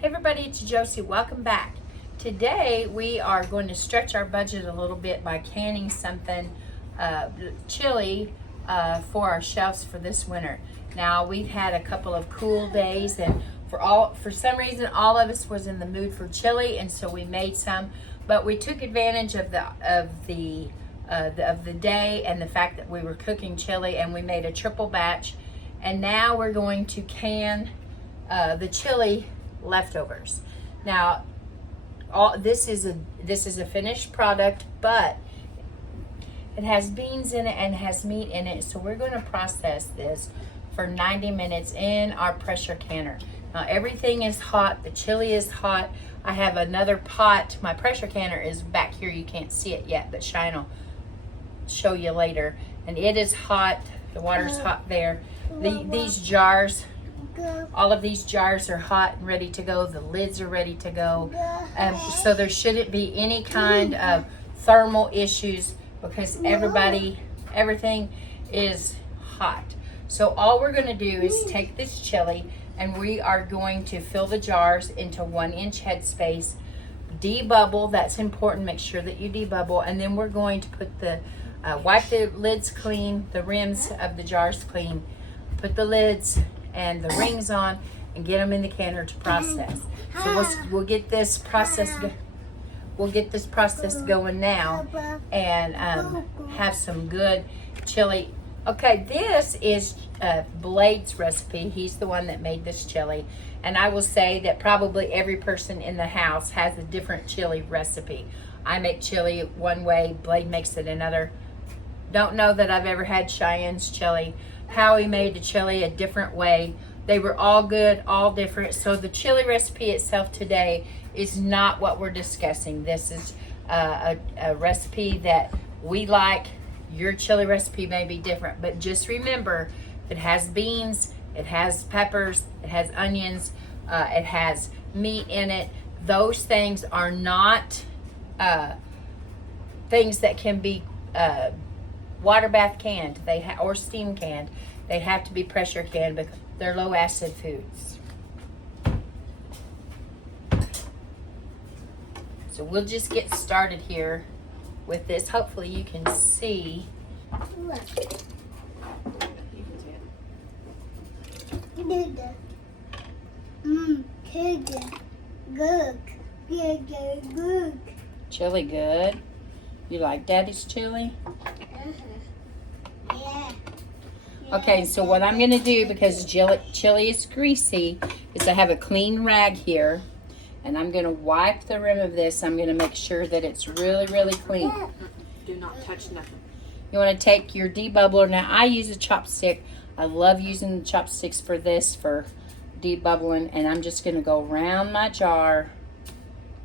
Hey everybody, it's Josie. Welcome back. Today we are going to stretch our budget a little bit by canning something chili for our shelves for this winter. Now we've had a couple of cool days, and for some reason all of us was in the mood for chili, and so we made some. But we took advantage of the day and the fact that we were cooking chili, and we made a triple batch. And now we're going to can the chili leftovers. Now, this is a finished product, but it has beans in it and has meat in it. So we're going to process this for 90 minutes in our pressure canner. Now everything is hot. The chili is hot. I have another pot. My pressure canner is back here. You can't see it yet, but Cheyenne will show you later. And it is hot. The water's hot there. These jars, all of these jars are hot and ready to go. The lids are ready to go. So there shouldn't be any kind of thermal issues because everything is hot. So all we're gonna do is take this chili and we are going to fill the jars into 1-inch headspace, debubble, that's important, make sure that you debubble, and then we're going to put wipe the lids clean, the rims of the jars clean, put the lids and the rings on, and get them in the canner to process. So we'll get this process going now, and have some good chili. Okay, this is Blade's recipe. He's the one that made this chili, and I will say that probably every person in the house has a different chili recipe. I make chili one way, Blade makes it another. Don't know that I've ever had Cheyenne's chili. Howie made the chili a different way. They were all good, all different. So the chili recipe itself today is not what we're discussing. This is a recipe that we like. Your chili recipe may be different, but just remember, it has beans, it has peppers, it has onions, it has meat in it. Those things are not things that can be water bath canned, or steam canned. They have to be pressure canned because they're low acid foods. So we'll just get started here with this. Hopefully you can see. Chili good. You like Daddy's chili? Yeah. Okay, so what I'm going to do, because chili is greasy, is I have a clean rag here, and I'm going to wipe the rim of this. I'm going to make sure that it's really, really clean. Do not touch nothing. You want to take your debubbler. Now, I use a chopstick. I love using the chopsticks for this, for debubbling, and I'm just going to go around my jar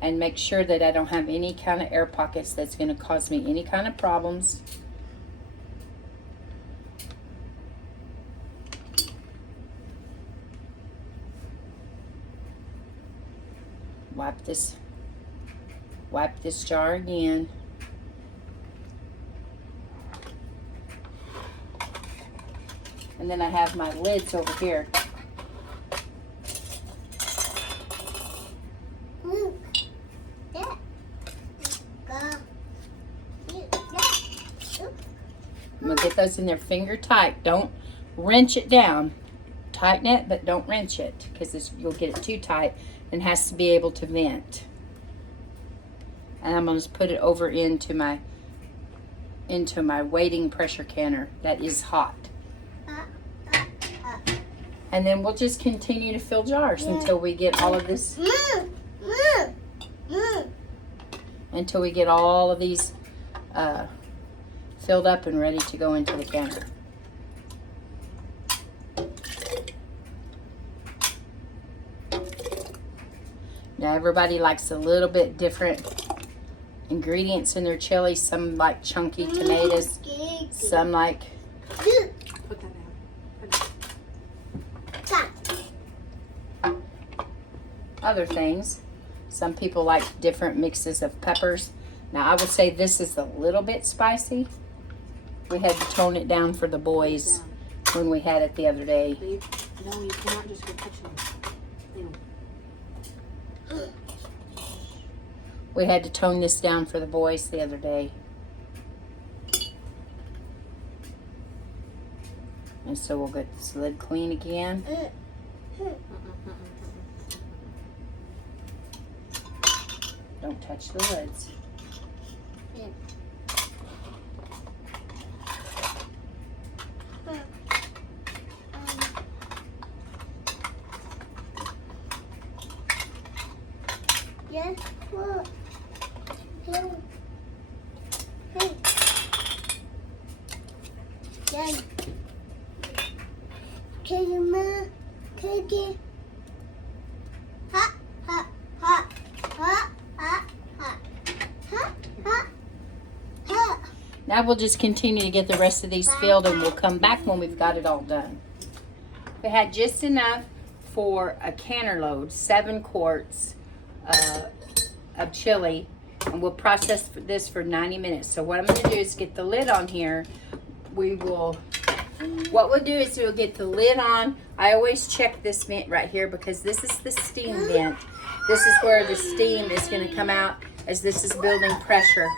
and make sure that I don't have any kind of air pockets that's going to cause me any kind of problems. Wipe this jar again. And then I have my lids over here. I'm gonna get those in there finger tight. Don't wrench it down. Tighten it, but don't wrench it, because you'll get it too tight and has to be able to vent. And I'm going to put it over into my waiting pressure canner that is hot. And then we'll just continue to fill jars until we get all of this. Until we get all of these filled up and ready to go into the canner. Now everybody likes a little bit different ingredients in their chili. Some like chunky tomatoes. Some like Put that down. other things. Some people like different mixes of peppers. Now I would say this is a little bit spicy. We had to tone it down for the boys when we had it the other day. No, you cannot just go touching it. We had to tone this down for the boys the other day. And so we'll get this lid clean again. Don't touch the lids. Yes, what? Then, can you make cookie? Ha, ha, ha, ha, ha, ha, ha, ha, ha. Now we'll just continue to get the rest of these filled and we'll come back when we've got it all done. We had just enough for a canner load, 7 quarts of chili, and we'll process this for 90 minutes. So what I'm going to do is get the lid on here. What we'll do is we'll get the lid on. I always check this vent right here because this is the steam vent. This is where the steam is going to come out as this is building pressure.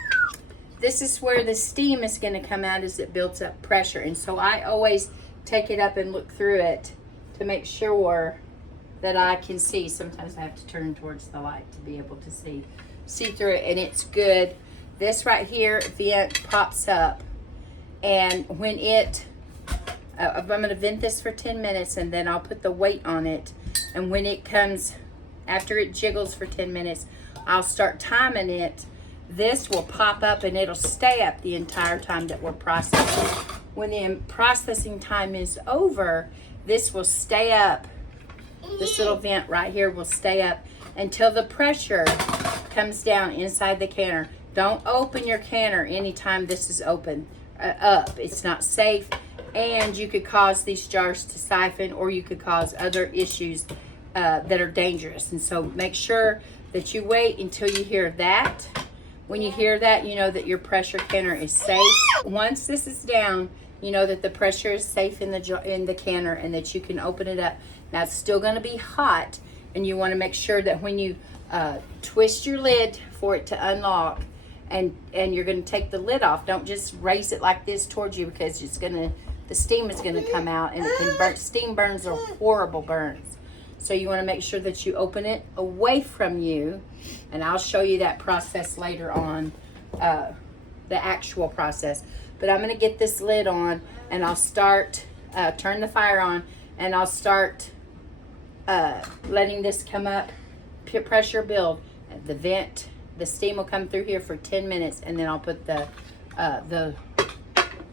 This is where the steam is going to come out as it builds up pressure. And so I always take it up and look through it to make sure that I can see. Sometimes I have to turn towards the light to be able to see through it, and it's good. This right here vent pops up, and when I'm going to vent this for 10 minutes and then I'll put the weight on it, and when it comes, after it jiggles for 10 minutes, I'll start timing it. This will pop up and it'll stay up the entire time that we're processing. When the processing time is over, this will stay up. This little vent right here will stay up until the pressure comes down inside the canner. Don't open your canner anytime this is open up. It's not safe, and you could cause these jars to siphon, or you could cause other issues that are dangerous. And so make sure that you wait until you hear that. When you hear that, you know that your pressure canner is safe. Once this is down, you know that the pressure is safe in the canner and that you can open it up. Now it's still going to be hot, and you want to make sure that when you twist your lid for it to unlock, and you're going to take the lid off, don't just raise it like this towards you, because the steam is going to come out, and it can burn. Steam burns are horrible burns. So you want to make sure that you open it away from you, and I'll show you that process later on, the actual process. But I'm going to get this lid on, and I'll start, turn the fire on, and I'll start letting this come up, pressure build. The vent, the steam will come through here for 10 minutes, and then I'll put the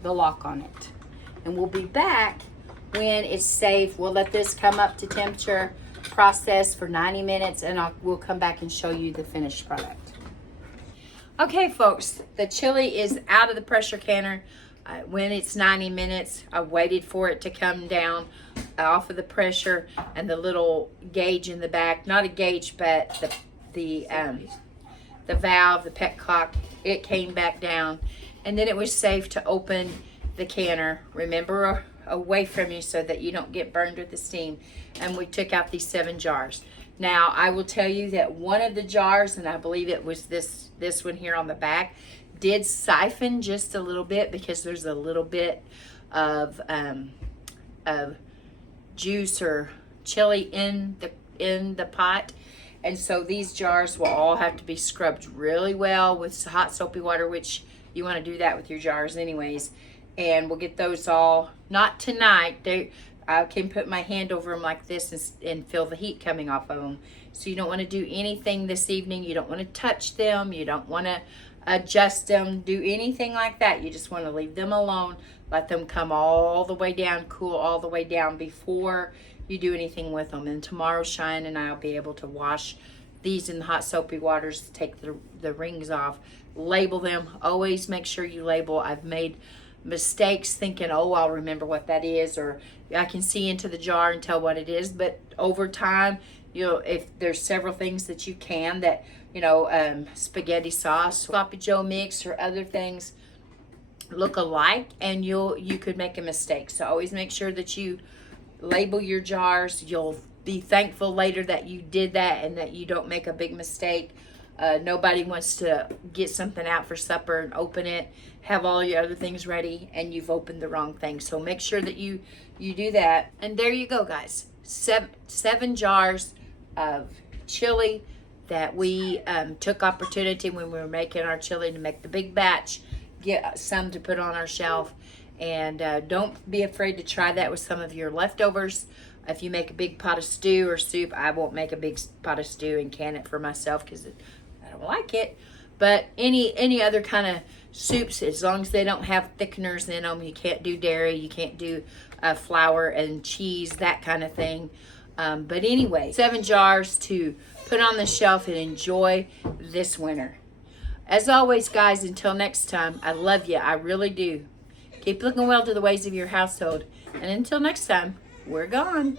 lock on it. And we'll be back when it's safe. We'll let this come up to temperature, process for 90 minutes, and we'll come back and show you the finished product. Okay, folks, the chili is out of the pressure canner. When it's 90 minutes, I waited for it to come down off of the pressure, and the little gauge in the back, not a gauge, but the valve, the petcock, it came back down, and then it was safe to open the canner. Remember, away from you so that you don't get burned with the steam. And we took out these 7 jars. Now I will tell you that one of the jars, and I believe it was this one here on the back, did siphon just a little bit, because there's a little bit of juice or chili in the pot. And so these jars will all have to be scrubbed really well with hot soapy water, which you want to do that with your jars anyways. And we'll get those all, not tonight. I can put my hand over them like this and feel the heat coming off of them. So you don't want to do anything this evening. You don't want to touch them. You don't want to adjust them, do anything like that. You just want to leave them alone. Let them come all the way down, cool all the way down before you do anything with them. And tomorrow, Cheyenne and I will be able to wash these in the hot soapy waters, take the rings off, label them. Always make sure you label. I've made mistakes thinking, oh, I'll remember what that is, or I can see into the jar and tell what it is. But over time, if there's several things that you can, that spaghetti sauce, sloppy joe mix, or other things look alike, and you could make a mistake. So always make sure that you label your jars. You'll be thankful later that you did that and that you don't make a big mistake. Nobody wants to get something out for supper and open it, have all your other things ready, and you've opened the wrong thing. So make sure that you do that. And there you go, guys. Seven jars of chili that we took opportunity when we were making our chili to make the big batch, get some to put on our shelf. And don't be afraid to try that with some of your leftovers. If you make a big pot of stew or soup, I won't make a big pot of stew and can it for myself because I don't like it. But any other kind of soups, as long as they don't have thickeners in them, you can't do dairy, you can't do flour and cheese, that kind of thing. But anyway, 7 jars to put on the shelf and enjoy this winter. As always, guys, until next time, I love you. I really do. Keep looking well to the ways of your household. And until next time, we're gone.